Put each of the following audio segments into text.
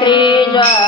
trillo.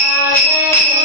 Amém.